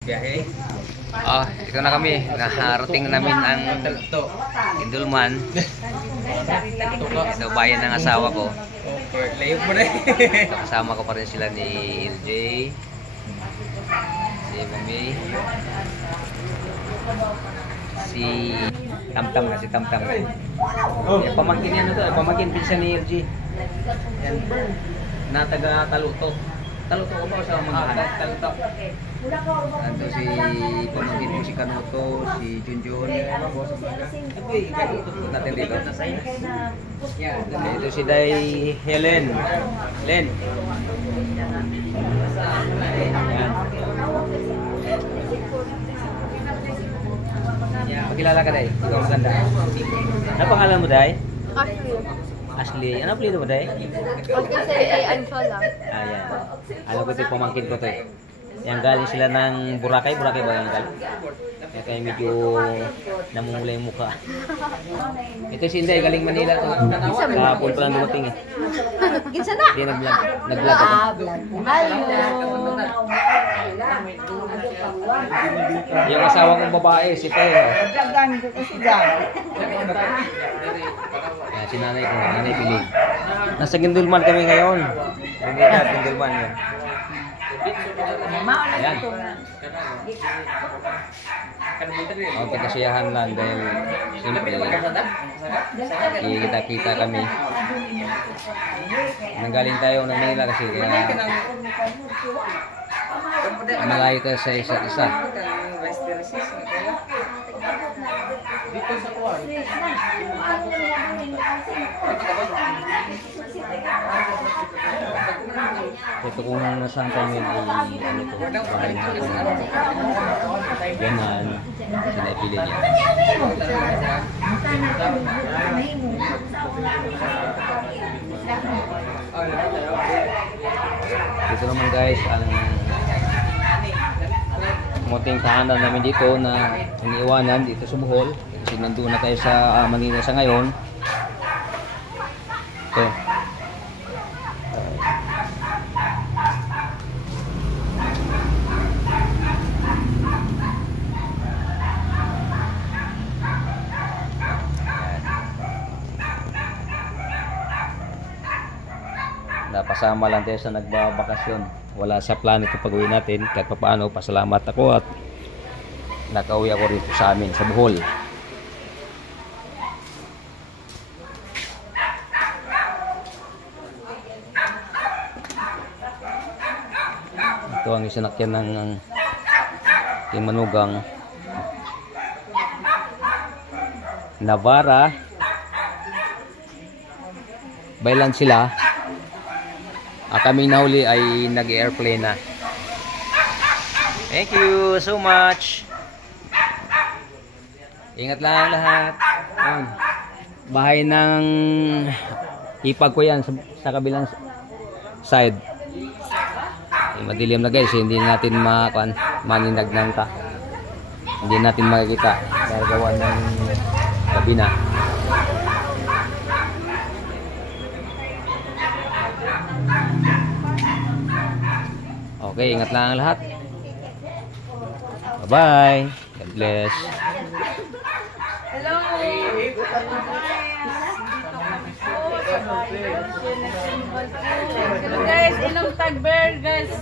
Biyahe. Ito na kami. Naharating namin ang Indulman. Ito bayan ng asawa ko. Layo mo na Kasama ko pa rin sila ni LJ, si Mami, si Tamtam na si Tamtam. Pamangkin yan ito. Pamangkin din siya ni LJ. Yan. Na taga Taluto. Taluto ko ba sa mga anak? Taluto. Nandito si pamangkin ko si Kanuto, si Junjun. Ito natin dito. Ito si Day Helen. Len. Pakilala ka, Day. Ikaw maganda. Ano pangalan mo, Day? Ashley. Ashley. Ano apelido mo, Day? Okay, say Anchola. Ayan. Alam ko ito yung pamangkin ko to. Yan, galing sila ng Boracay. Boracay ba yung galing? Kaya medyo namumula yung mukha. Ito si Inday, galing Manila to. Kahapon pa lang dumating eh. Ginsa na? Hindi nag-vlog ako. Yung asawa kong babae, si Teo. Yan, si nanay ko, nanay Piling. Nasa Gindulman kami ngayon. Gindulman yun. Ayan. Okay, kasiyahan lang dahil siyempre kita-kita kami. Nanggaling tayo ng Manila kasi malayo tayo sa isa't isa. Dito sa kuwan. Ito kung nasaan kami ay ano to, bahay na ganan, sinapili niya. Ito naman guys, ang munting tahanan namin dito na iniiwanan dito sa Bohol. Kasi nandun na tayo sa Manila sa ngayon. Ito. Napasama lang tayo sa nagbabakasyon. Wala sa plano ito pag-uwi natin. Kahit paano, pasalamat ako at nakauwi ako rito sa amin sa Bohol. Ito ang isinakyan ng Team Manugang Navara. Bailan sila. Kaming nahuli ay nag-airplane na. Thank you so much. Ingat lang lahat. Bahay ng ipag ko yan sa kabilang side. Madilim na guys, hindi natin maninagnan ka. Hindi natin makikita. Dahil gawa ng gabi na. Okay, ingat lang ang lahat. Bye-bye. God bless. Hello. Hello guys, inom tagber guys.